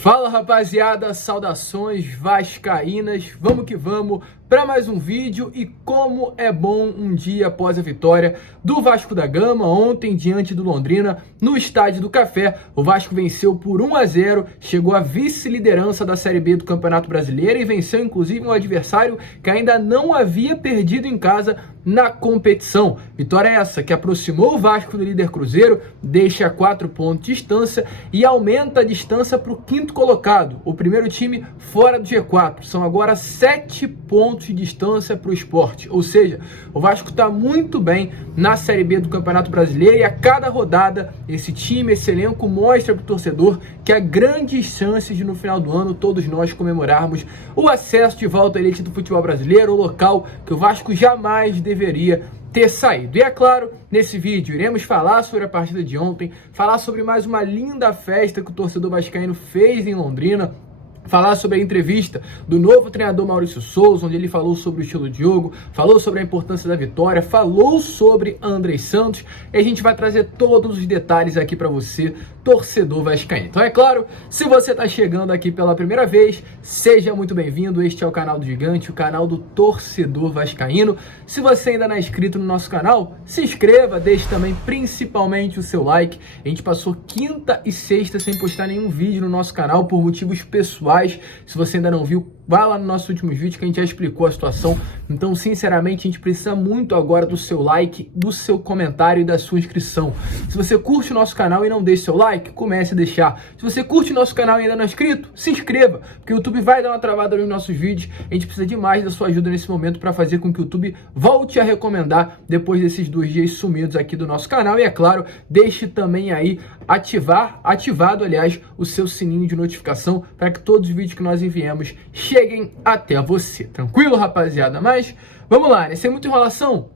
Fala, rapaziada, saudações vascaínas, vamos que vamos para mais um vídeo. E como é bom um dia após a vitória do Vasco da Gama ontem diante do Londrina no Estádio do Café. O Vasco venceu por 1-0, chegou à vice-liderança da Série B do Campeonato Brasileiro e venceu inclusive um adversário que ainda não havia perdido em casa na competição. Vitória essa que aproximou o Vasco do líder Cruzeiro, deixa 4 pontos de distância e aumenta a distância para o quinto colocado, o primeiro time fora do G4. São agora 7 pontos de distância para o Sport, ou seja, o Vasco está muito bem na Série B do Campeonato Brasileiro e a cada rodada esse time, esse elenco mostra para o torcedor que há grandes chances de no final do ano todos nós comemorarmos o acesso de volta à elite do futebol brasileiro, o local que o Vasco jamais deveria ter saído. E é claro, nesse vídeo iremos falar sobre a partida de ontem, falar sobre mais uma linda festa que o torcedor vascaíno fez em Londrina, falar sobre a entrevista do novo treinador Maurício Souza, onde ele falou sobre o estilo de jogo, falou sobre a importância da vitória, falou sobre Andrei Santos, e a gente vai trazer todos os detalhes aqui para você, torcedor vascaíno. Então é claro, se você está chegando aqui pela primeira vez, seja muito bem-vindo. Este é o canal do Gigante, o canal do torcedor vascaíno. Se você ainda não é inscrito no nosso canal, se inscreva, deixe também principalmente o seu like. A gente passou quinta e sexta sem postar nenhum vídeo no nosso canal por motivos pessoais. Se você ainda não viu, vá lá no nosso último vídeo que a gente já explicou a situação. Então, sinceramente, a gente precisa muito agora do seu like, do seu comentário e da sua inscrição. Se você curte o nosso canal e não deixa seu like, comece a deixar. Se você curte o nosso canal e ainda não é inscrito, se inscreva, porque o YouTube vai dar uma travada nos nossos vídeos. A gente precisa demais da sua ajuda nesse momento para fazer com que o YouTube volte a recomendar depois desses 2 dias sumidos aqui do nosso canal. E é claro, deixe também aí ativado, aliás, o seu sininho de notificação para que todos os vídeos que nós enviamos cheguem até você. Tranquilo, rapaziada? Mas vamos lá, né? Sem muita enrolação,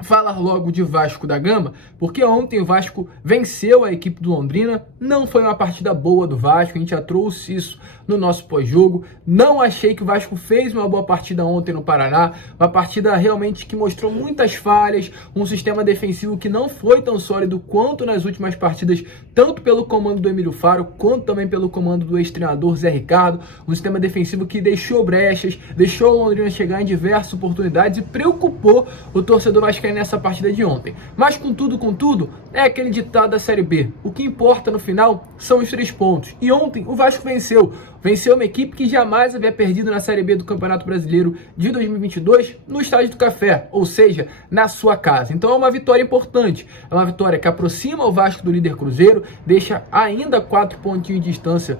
falar logo de Vasco da Gama, porque ontem o Vasco venceu a equipe do Londrina. Não foi uma partida boa do Vasco, a gente já trouxe isso no nosso pós-jogo. Não achei que o Vasco fez uma boa partida ontem no Paraná, uma partida realmente que mostrou muitas falhas, um sistema defensivo que não foi tão sólido quanto nas últimas partidas, tanto pelo comando do Emílio Faro, quanto também pelo comando do ex-treinador Zé Ricardo, um sistema defensivo que deixou brechas, deixou o Londrina chegar em diversas oportunidades e preocupou o torcedor vascaíno nessa partida de ontem. Mas contudo, é aquele ditado da Série B. O que importa no final são os 3 pontos. E ontem o Vasco venceu uma equipe que jamais havia perdido na Série B do Campeonato Brasileiro de 2022 no Estádio do Café, ou seja, na sua casa. Então é uma vitória importante, é uma vitória que aproxima o Vasco do líder Cruzeiro, deixa ainda 4 pontinhos de distância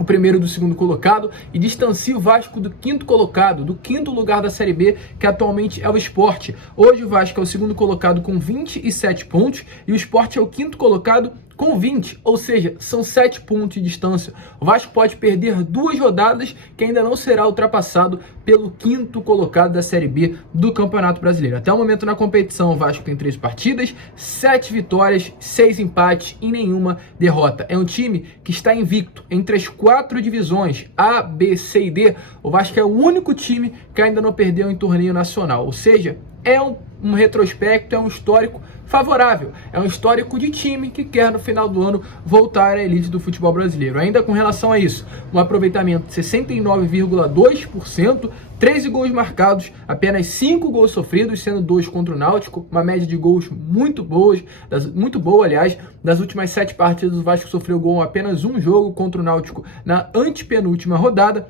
o primeiro do segundo colocado e distancia o Vasco do quinto colocado, do quinto lugar da Série B, que atualmente é o Sport. Hoje o Vasco é o segundo colocado com 27 pontos e o Sport é o quinto colocado com 20, ou seja, são 7 pontos de distância. O Vasco pode perder 2 rodadas que ainda não será ultrapassado pelo quinto colocado da Série B do Campeonato Brasileiro. Até o momento na competição, o Vasco tem 3 partidas, 7 vitórias, 6 empates e nenhuma derrota. É um time que está invicto entre as 4 divisões A, B, C e D. O Vasco é o único time que ainda não perdeu em torneio nacional, ou seja, é um retrospecto, é um histórico favorável, é um histórico de time que quer no final do ano voltar à elite do futebol brasileiro. Ainda com relação a isso, um aproveitamento de 69,2%, 13 gols marcados, apenas 5 gols sofridos, sendo 2 contra o Náutico, uma média de gols muito boa, aliás. Das últimas 7 partidas o Vasco sofreu gol em apenas um jogo contra o Náutico na antepenúltima rodada.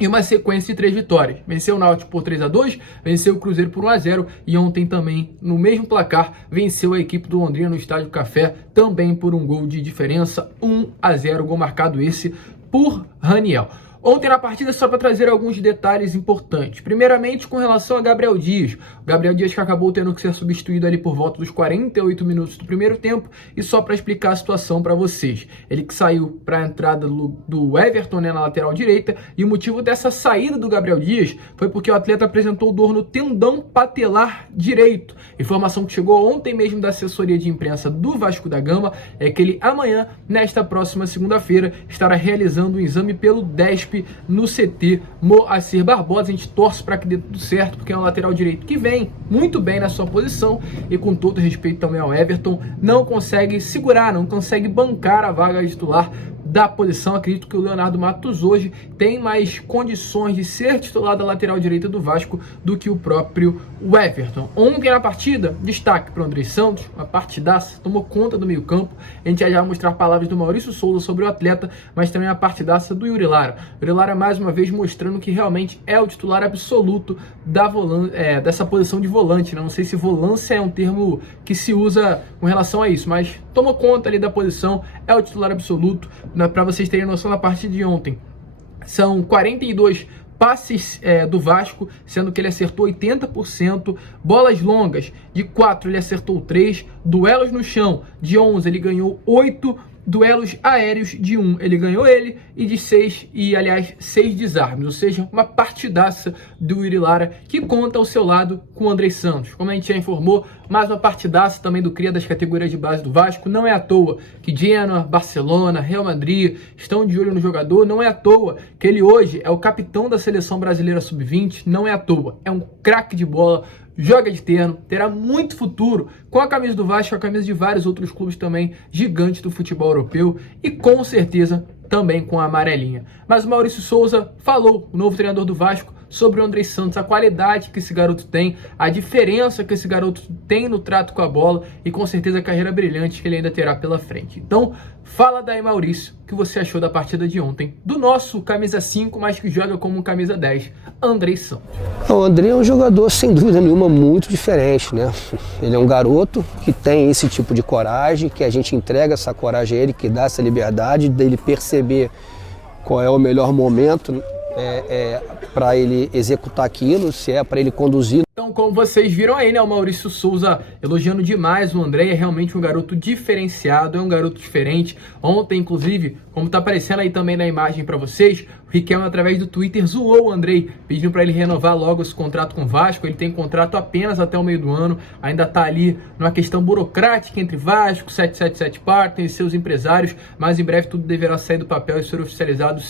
E uma sequência de 3 vitórias. Venceu o Náutico por 3-2, venceu o Cruzeiro por 1-0 e ontem também, no mesmo placar, venceu a equipe do Londrina no Estádio Café, também por um gol de diferença, 1-0, gol marcado esse por Raniel. Ontem na partida, só para trazer alguns detalhes importantes. Primeiramente, com relação a Gabriel Dias. O Gabriel Dias que acabou tendo que ser substituído ali por volta dos 48 minutos do primeiro tempo. E só para explicar a situação para vocês. Ele que saiu para a entrada do Everton, né, na lateral direita. E o motivo dessa saída do Gabriel Dias foi porque o atleta apresentou dor no tendão patelar direito. Informação que chegou ontem mesmo da assessoria de imprensa do Vasco da Gama é que ele amanhã, nesta próxima segunda-feira, estará realizando um exame pelo DESP no CT Moacir Barbosa. A gente torce para que dê tudo certo, porque é um lateral direito que vem muito bem na sua posição e, com todo respeito também ao Everton, não consegue segurar, não consegue bancar a vaga de titular da posição. Acredito que o Leonardo Matos hoje tem mais condições de ser titular da lateral direita do Vasco do que o próprio Everton. Ontem na partida, destaque para o Andrei Santos, uma partidaça, tomou conta do meio campo. A gente já vai mostrar palavras do Maurício Souza sobre o atleta, mas também a partidaça do Yuri Lara. O Yuri Lara mais uma vez mostrando que realmente é o titular absoluto dessa posição de volante, né? Não sei se volância é um termo que se usa com relação a isso, mas tomou conta ali da posição, é o titular absoluto. Para vocês terem noção da partida de ontem, são 42 passes do Vasco, sendo que ele acertou 80%, bolas longas de 4 ele acertou 3, duelos no chão de 11 ele ganhou 8, duelos aéreos de 1 ele ganhou e de 6 desarmes, ou seja, uma partidaça do Yuri Lara, que conta ao seu lado com o Andrei Santos. Como a gente já informou, mais uma partidaça também do cria das categorias de base do Vasco. Não é à toa que Genoa, Barcelona, Real Madrid estão de olho no jogador, não é à toa que ele hoje é o capitão da seleção brasileira sub-20, não é à toa, é um craque de bola, joga de terno, terá muito futuro com a camisa do Vasco, com a camisa de vários outros clubes também gigantes do futebol europeu e com certeza também com a amarelinha. Mas o Maurício Souza falou, o novo treinador do Vasco, sobre o Andrei Santos, a qualidade que esse garoto tem, a diferença que esse garoto tem no trato com a bola e com certeza a carreira brilhante que ele ainda terá pela frente. Então, fala daí, Maurício, o que você achou da partida de ontem do nosso camisa 5, mas que joga como camisa 10, Andrei Santos. O Andrei é um jogador, sem dúvida nenhuma, muito diferente, né? Ele é um garoto que tem esse tipo de coragem, que a gente entrega essa coragem a ele, que dá essa liberdade dele perceber qual é o melhor momento para ele executar aquilo, se é para ele conduzir. Então, como vocês viram aí, né, o Maurício Souza elogiando demais o Andrei, é realmente um garoto diferenciado, é um garoto diferente. Ontem, inclusive, como tá aparecendo aí também na imagem para vocês, o Riquelme, através do Twitter, zoou o Andrei, pedindo para ele renovar logo esse contrato com o Vasco. Ele tem contrato apenas até o meio do ano, ainda tá ali numa questão burocrática entre Vasco, 777 Partners e seus empresários, mas em breve tudo deverá sair do papel e ser oficializado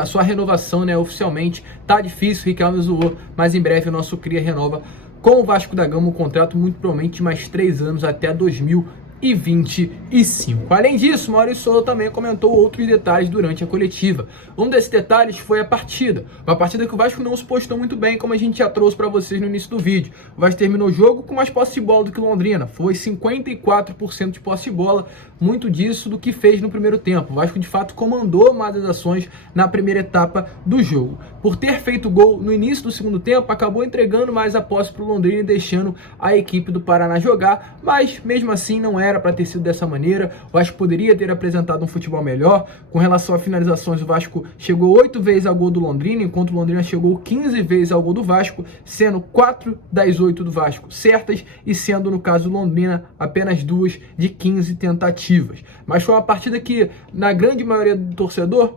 a sua renovação, né, oficialmente. Tá difícil, o Riquelme zoou, mas em breve o nosso cria renova com o Vasco da Gama um contrato muito provavelmente de mais 3 anos até 2025. Além disso, Maurício Souza também comentou outros detalhes durante a coletiva. Um desses detalhes foi a partida. Uma partida que o Vasco não se postou muito bem, como a gente já trouxe para vocês no início do vídeo. O Vasco terminou o jogo com mais posse de bola do que o Londrina. Foi 54% de posse de bola, muito disso do que fez no primeiro tempo. O Vasco, de fato, comandou mais as ações na primeira etapa do jogo. Por ter feito gol no início do segundo tempo, acabou entregando mais a posse para o Londrina e deixando a equipe do Paraná jogar, mas mesmo assim não era para ter sido dessa maneira. O Vasco poderia ter apresentado um futebol melhor. Com relação a finalizações, o Vasco chegou 8 vezes ao gol do Londrina, enquanto o Londrina chegou 15 vezes ao gol do Vasco, sendo 4 das 8 do Vasco certas e sendo, no caso do Londrina, apenas 2 de 15 tentativas. Mas foi uma partida que, na grande maioria do torcedor,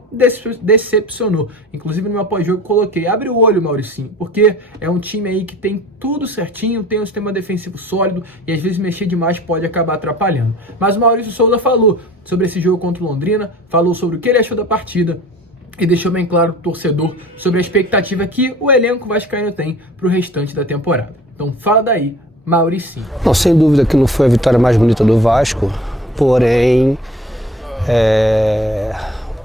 decepcionou. Inclusive, no meu pós-jogo coloquei: abre o olho, Mauricinho, porque é um time aí que tem tudo certinho, tem um sistema defensivo sólido e às vezes mexer demais pode acabar atrapalhando. Mas o Maurício Souza falou sobre esse jogo contra o Londrina, falou sobre o que ele achou da partida e deixou bem claro o torcedor sobre a expectativa que o elenco vascaíno tem para o restante da temporada. Então fala daí, Mauricinho. Não, sem dúvida que não foi a vitória mais bonita do Vasco, porém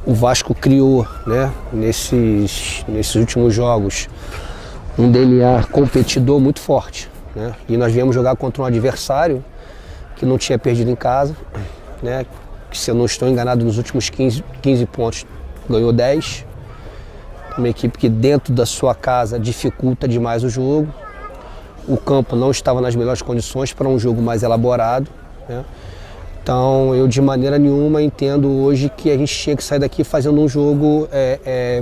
o Vasco criou, né, nesses últimos jogos um DNA competidor muito forte, né? E nós viemos jogar contra um adversário que não tinha perdido em casa, né? Que, se eu não estou enganado, nos últimos 15 pontos ganhou 10. Uma equipe que dentro da sua casa dificulta demais o jogo. O campo não estava nas melhores condições para um jogo mais elaborado, né? Então eu de maneira nenhuma entendo hoje que a gente tinha que sair daqui fazendo um jogo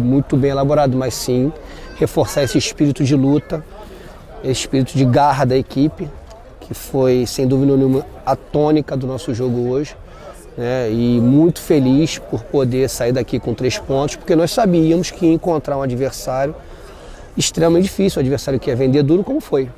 muito bem elaborado, mas sim reforçar esse espírito de luta, esse espírito de garra da equipe, que foi sem dúvida nenhuma a tônica do nosso jogo hoje, né? E muito feliz por poder sair daqui com 3 pontos, porque nós sabíamos que ia encontrar um adversário extremamente difícil, um adversário que ia vender duro, como foi.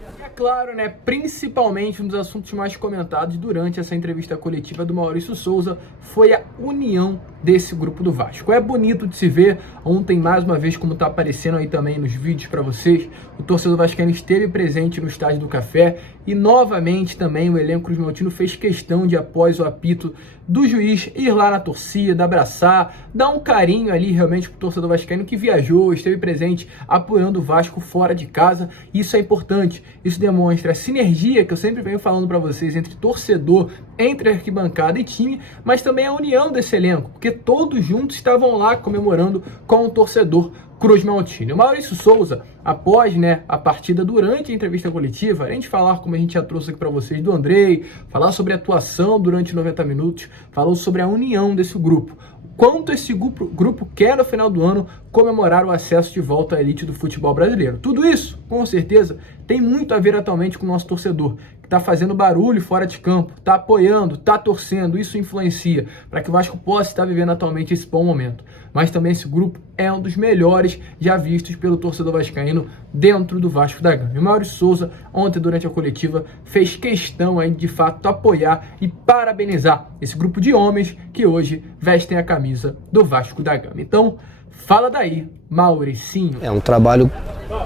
claro, né, principalmente um dos assuntos mais comentados durante essa entrevista coletiva do Maurício Souza foi a união desse grupo do Vasco. É bonito de se ver. Ontem, mais uma vez, como tá aparecendo aí também nos vídeos para vocês, o torcedor vascaíno esteve presente no Estádio do Café e novamente também o elenco cruzmaltino fez questão de, após o apito do juiz, ir lá na torcida, abraçar, dar um carinho ali realmente pro torcedor vascaíno que viajou, esteve presente apoiando o Vasco fora de casa. Isso é importante. Isso demonstra a sinergia que eu sempre venho falando para vocês entre torcedor, entre arquibancada e time, mas também a união desse elenco, porque todos juntos estavam lá comemorando com o torcedor cruzmaltino. O Maurício Souza, após, né, a partida, durante a entrevista coletiva, além de falar, como a gente já trouxe aqui para vocês, do Andrei, falar sobre a atuação durante 90 minutos, falou sobre a união desse grupo. Quanto esse grupo quer, no final do ano, comemorar o acesso de volta à elite do futebol brasileiro. Tudo isso, com certeza, tem muito a ver atualmente com o nosso torcedor, que está fazendo barulho fora de campo, está apoiando, está torcendo. Isso influencia para que o Vasco possa estar vivendo atualmente esse bom momento. Mas também esse grupo é um dos melhores já vistos pelo torcedor vascaíno dentro do Vasco da Gama. E o Maurício Souza, ontem durante a coletiva, fez questão aí de fato apoiar e parabenizar esse grupo de homens que hoje vestem a camisa do Vasco da Gama. Então, fala daí, Mauricinho. É um trabalho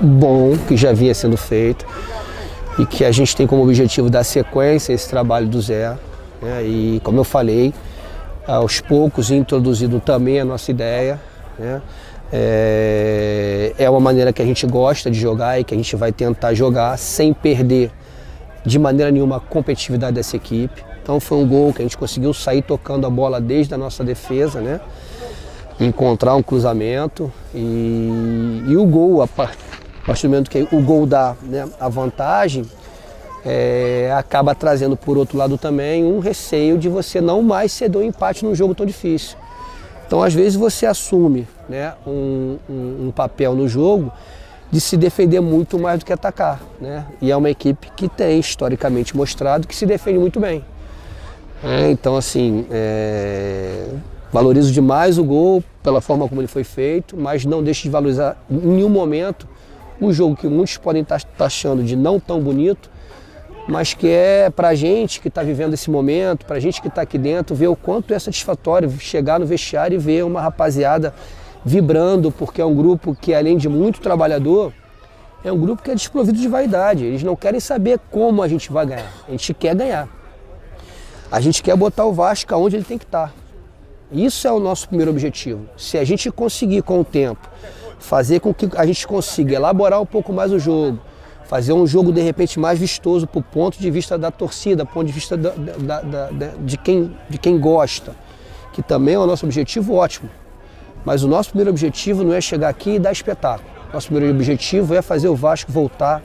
bom que já vinha sendo feito e que a gente tem como objetivo dar sequência a esse trabalho do Zé, né? E como eu falei, aos poucos introduzido também a nossa ideia, né? É uma maneira que a gente gosta de jogar e que a gente vai tentar jogar sem perder de maneira nenhuma a competitividade dessa equipe. Então foi um gol que a gente conseguiu sair tocando a bola desde a nossa defesa, né? Encontrar um cruzamento e o gol, a partir do momento que o gol dá, né, a vantagem, acaba trazendo por outro lado também um receio de você não mais ceder um empate num jogo tão difícil. Então às vezes você assume, né, um papel no jogo de se defender muito mais do que atacar, né? E é uma equipe que tem historicamente mostrado que se defende muito bem. Então assim, valorizo demais o gol pela forma como ele foi feito, mas não deixo de valorizar em nenhum momento um jogo que muitos podem estar taxando de não tão bonito, mas que é pra gente que está vivendo esse momento, pra gente que está aqui dentro, ver o quanto é satisfatório chegar no vestiário e ver uma rapaziada vibrando, porque é um grupo que, além de muito trabalhador, é um grupo que é desprovido de vaidade. Eles não querem saber como a gente vai ganhar, a gente quer ganhar. A gente quer botar o Vasco onde ele tem que estar. Isso é o nosso primeiro objetivo. Se a gente conseguir, com o tempo, fazer com que a gente consiga elaborar um pouco mais o jogo, fazer um jogo de repente mais vistoso para o ponto de vista da torcida, ponto de vista de quem gosta, que também é o nosso objetivo, ótimo. Mas o nosso primeiro objetivo não é chegar aqui e dar espetáculo. Nosso primeiro objetivo é fazer o Vasco voltar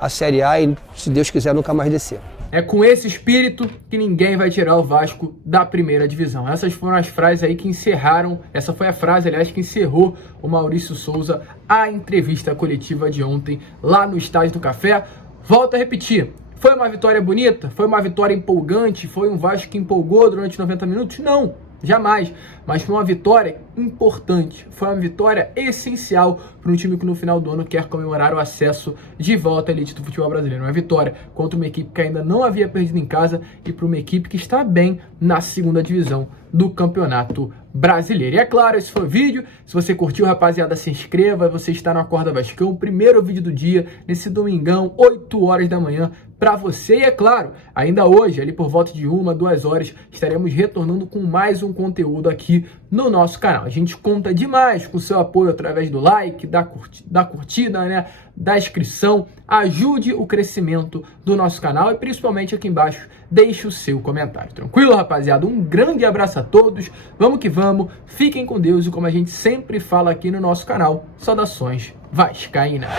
à Série A e, se Deus quiser, nunca mais descer. É com esse espírito que ninguém vai tirar o Vasco da primeira divisão. Essas foram as frases aí que encerraram, essa foi a frase, aliás, que encerrou o Maurício Souza a entrevista coletiva de ontem lá no Estádio do Café. Volto a repetir, foi uma vitória bonita? Foi uma vitória empolgante? Foi um Vasco que empolgou durante 90 minutos? Não, jamais. Mas foi uma vitória importante, foi uma vitória essencial para um time que no final do ano quer comemorar o acesso de volta à elite do futebol brasileiro. Uma vitória contra uma equipe que ainda não havia perdido em casa e para uma equipe que está bem na segunda divisão do Campeonato Brasileiro. E é claro, esse foi o vídeo. Se você curtiu, rapaziada, se inscreva. Você está no Acorda Vascão, primeiro vídeo do dia, nesse domingão, 8 horas da manhã, para você. E é claro, ainda hoje, ali por volta de 1, 2 horas, estaremos retornando com mais um conteúdo aqui no nosso canal. A gente conta demais com o seu apoio através do like, da curtida, né, da inscrição. Ajude o crescimento do nosso canal e principalmente aqui embaixo deixe o seu comentário. Tranquilo, rapaziada? Um grande abraço a todos. Vamos que vamos. Fiquem com Deus e, como a gente sempre fala aqui no nosso canal, saudações vascaínas.